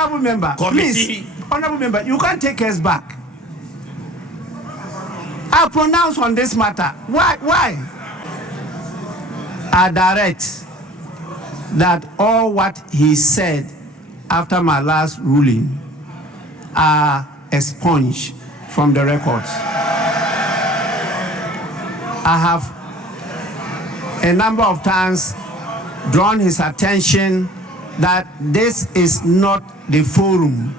Honorable member, please, honorable member, you can't take us back. I pronounce on this matter. Why? I direct that all what he said after my last ruling are expunged from the records. I have a number of times drawn his attention that this is not the forum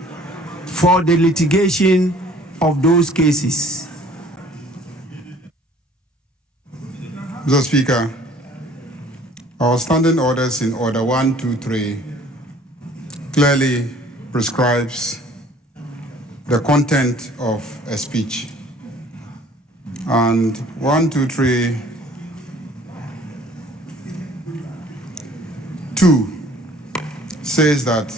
for the litigation of those cases. Mr. Speaker, our standing orders in Order 1, 2, 3 clearly prescribes the content of a speech. And 1, 2, 3, 2 says that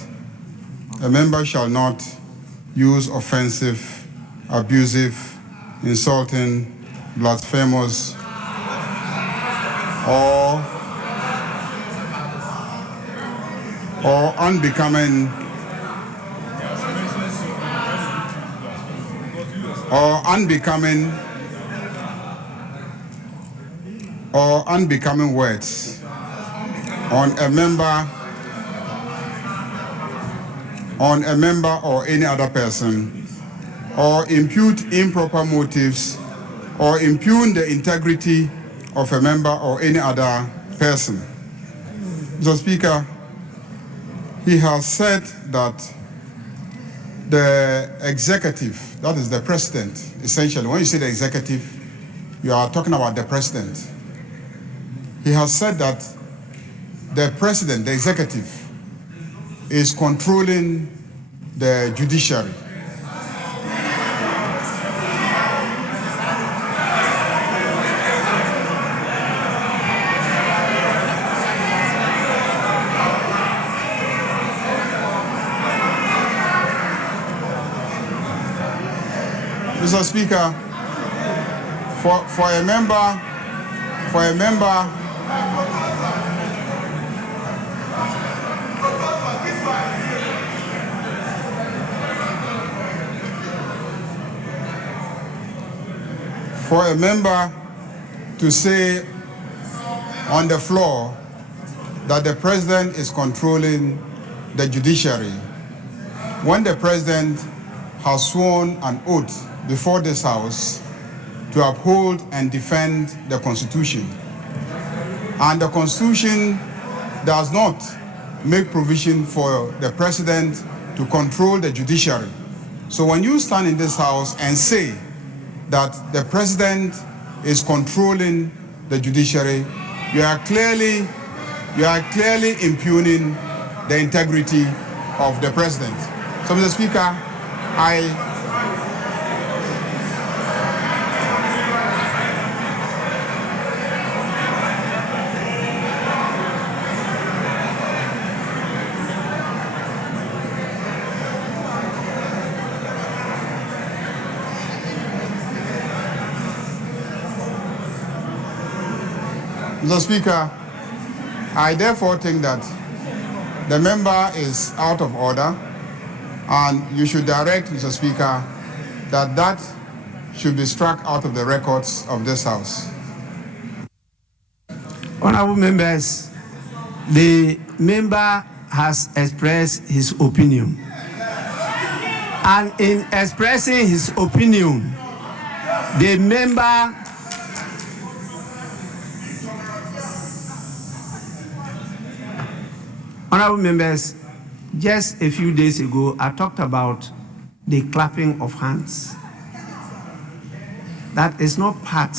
a member shall not use offensive, abusive, insulting, blasphemous, or unbecoming words on a member or any other person, or impute improper motives or impugn the integrity of a member or any other person. Mr. Speaker, he has said that the executive, that is the president, essentially, when you say the executive, you are talking about the president. He has said that the president, the executive, is controlling the judiciary. Mr. Speaker, for a member to say on the floor that the president is controlling the judiciary, when the president has sworn an oath before this House to uphold and defend the Constitution. And the Constitution does not make provision for the president to control the judiciary. So when you stand in this House and say that the president is controlling the judiciary, you are clearly impugning the integrity of the president. So, Mr. Speaker, Mr. Speaker, I therefore think that the member is out of order, and you should direct, Mr. Speaker, that should be struck out of the records of this House. Honorable members, the member has expressed his opinion. And in expressing his opinion, the member Honorable members, just a few days ago, I talked about the clapping of hands. That is not part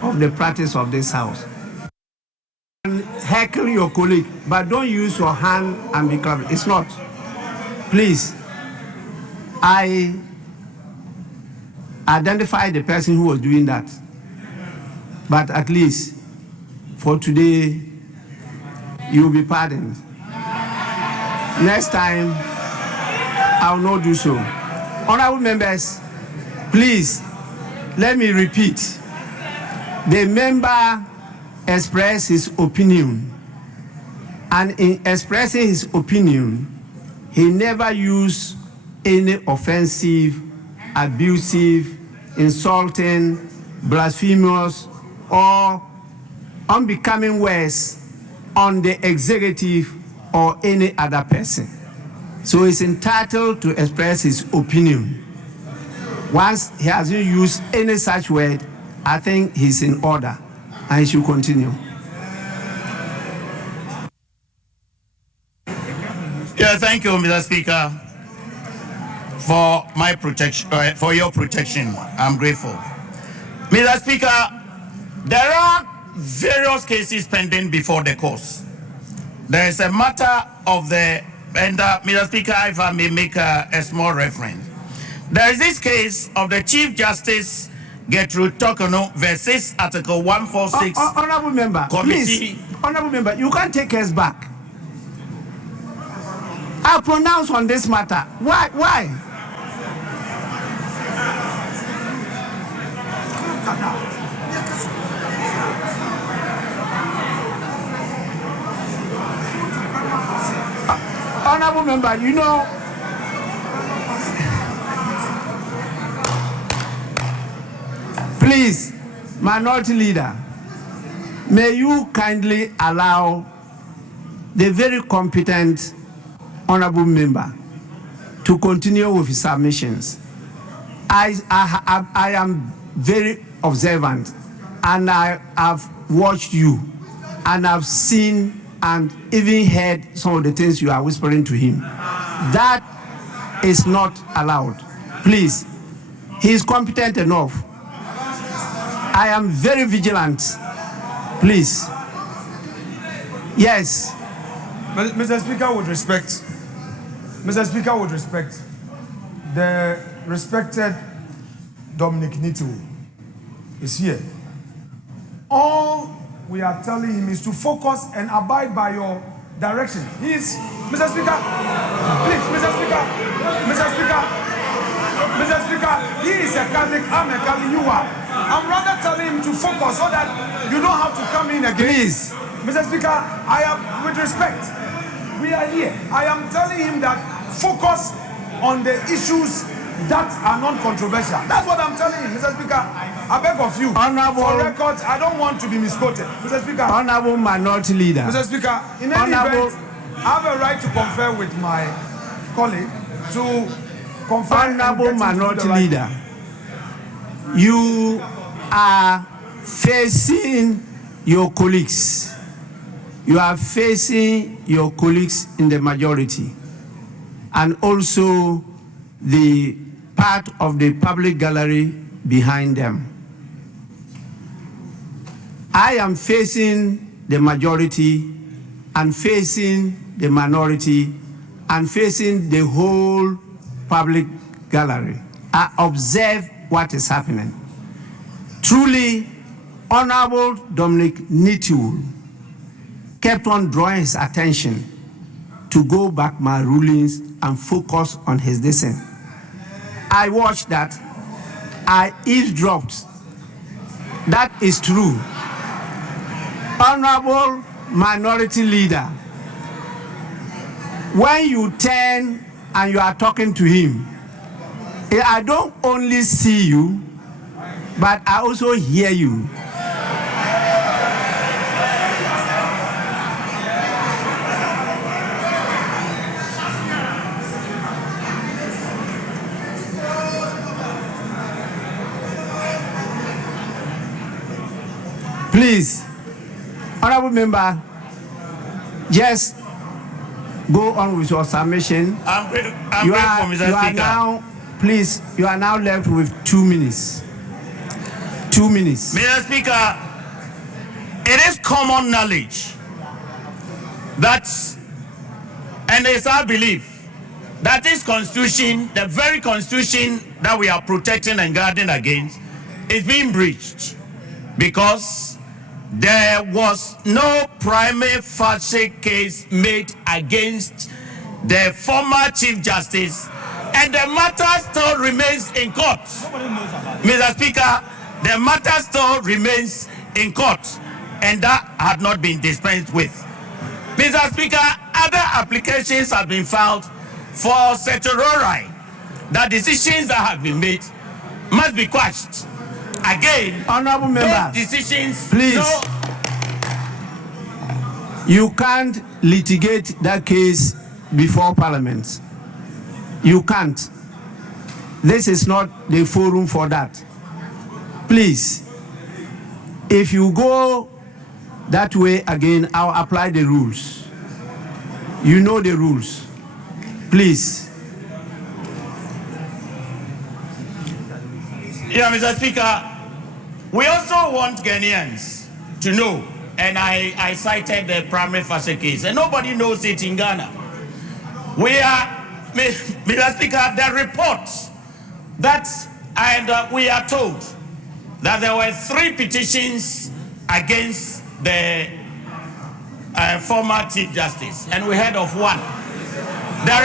of the practice of this House. And heckle your colleague, but don't use your hand and be clapping. It's not. Please, I identified the person who was doing that. But at least for today, you will be pardoned. Next time, I will not do so. Honorable members, please, let me repeat. The member expressed his opinion, and in expressing his opinion, he never used any offensive, abusive, insulting, blasphemous, or unbecoming words on the executive or any other person. So he's entitled to express his opinion. Once he hasn't used any such word, I think he's in order and he should continue. Yeah, thank you, Mr. Speaker, for my protection, for your protection. I'm grateful. Mr. Speaker, there are various cases pending before the courts. There is a matter of the, and Mr. Speaker, if I may make a small reference. There is this case of the Chief Justice Torkornoo versus Article 146. Honorable member, Committee. please, honorable member, you can't take us back. I pronounce on this matter. Why? Honorable member, you know, please, minority leader, may you kindly allow the very competent honorable member to continue with his submissions. I am very observant, and I have watched you, and I've seen and even heard some of the things you are whispering to him. That is not allowed. Please, he is competent enough. I am very vigilant. Please. Yes. Mr. Speaker, with respect, the respected Dominic Newz is here. All we are telling him is to focus and abide by your direction. He is, Mr. Speaker, please, Mr. Speaker, he is a Catholic, I'm a Catholic, you are. I'm rather telling him to focus so that you don't have to come in again. Please. Mr. Speaker, I am, with respect, we are here. I am telling him that focus on the issues that are non-controversial. That's what I'm telling him, Mr. Speaker. I beg of you, for records, I don't want to be misquoted. Mr. Speaker. Honorable minority leader. Mr. Speaker, in any event, I have a right to confer with my colleague to confer. Honorable minority leader, you are facing your colleagues. You are facing your colleagues in the majority, and also the part of the public gallery behind them. I am facing the majority and facing the minority and facing the whole public gallery. I observe what is happening. Truly, Honorable Dominic Newz kept on drawing his attention to go back my rulings and focus on his dissent. I watched that. I eavesdropped. That is true. Honorable minority leader, when you turn and you are talking to him, I don't only see you, but I also hear you. Please, honorable member, just go on with your submission. I'm grateful, Mr. Speaker. Now, please, you are now left with 2 minutes. 2 minutes. Mr. Speaker, it is common knowledge that, and it's our belief, that this constitution, the very constitution that we are protecting and guarding against, is being breached because there was no prima facie case made against the former Chief Justice, and the matter still remains in court. Mr. Speaker, the matter still remains in court, and that had not been dispensed with. Mr. Speaker, other applications have been filed for Setorori, that decisions that have been made must be quashed. Again, Honorable member, those decisions, please. You can't litigate that case before Parliament. You can't. This is not the forum for that. Please, if you go that way again, I'll apply the rules. You know the rules. Please. Yeah, Mr. Speaker, we also want Ghanaians to know, and I cited the primary facet case, and nobody knows it in Ghana. We are, Mr. Speaker, the reports that, and we are told that there were 3 petitions against the former Chief Justice, and we heard of 1. The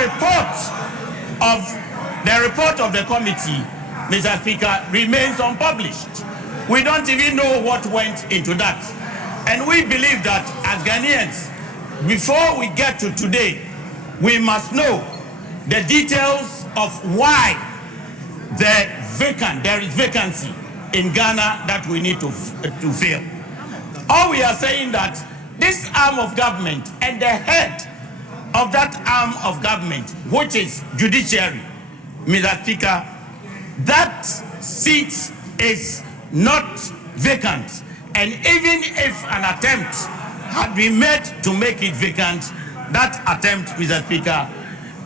report of the committee, Mr. Speaker, remains unpublished. We don't even know what went into that. And we believe that as Ghanaians, before we get to today, we must know the details of why there is vacancy in Ghana that we need to fill. All we are saying that this arm of government and the head of that arm of government, which is judiciary, Mr. Speaker, that seat is not vacant. And even if an attempt had been made to make it vacant, that attempt, Mr. Speaker,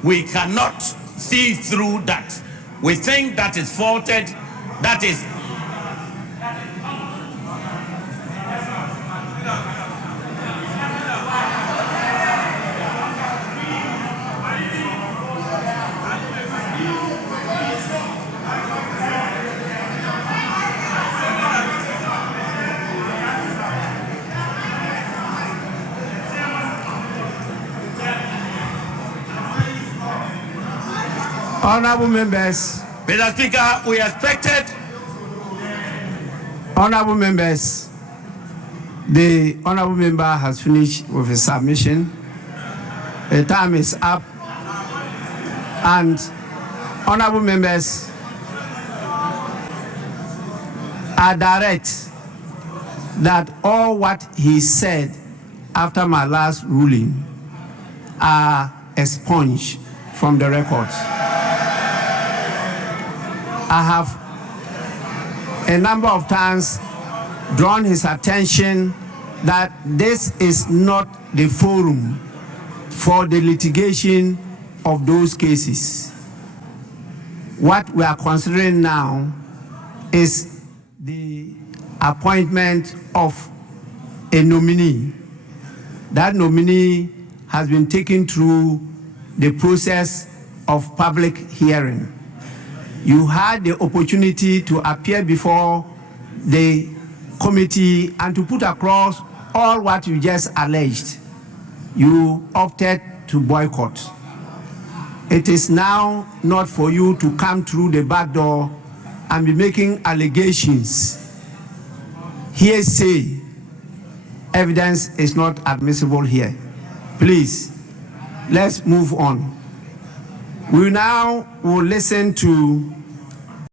we cannot see through that. We think that is faulted, that is Honorable members. Mr. Speaker, we expected. Honorable members, the honorable member has finished with his submission. The time is up. And honorable members, I direct that all what he said after my last ruling are expunged from the records. I have a number of times drawn his attention that this is not the forum for the litigation of those cases. What we are considering now is the appointment of a nominee. That nominee has been taken through the process of public hearing. You had the opportunity to appear before the committee and to put across all what you just alleged. You opted to boycott. It is now not for you to come through the back door and be making allegations. Hearsay evidence is not admissible here. Please, let's move on. We now will listen to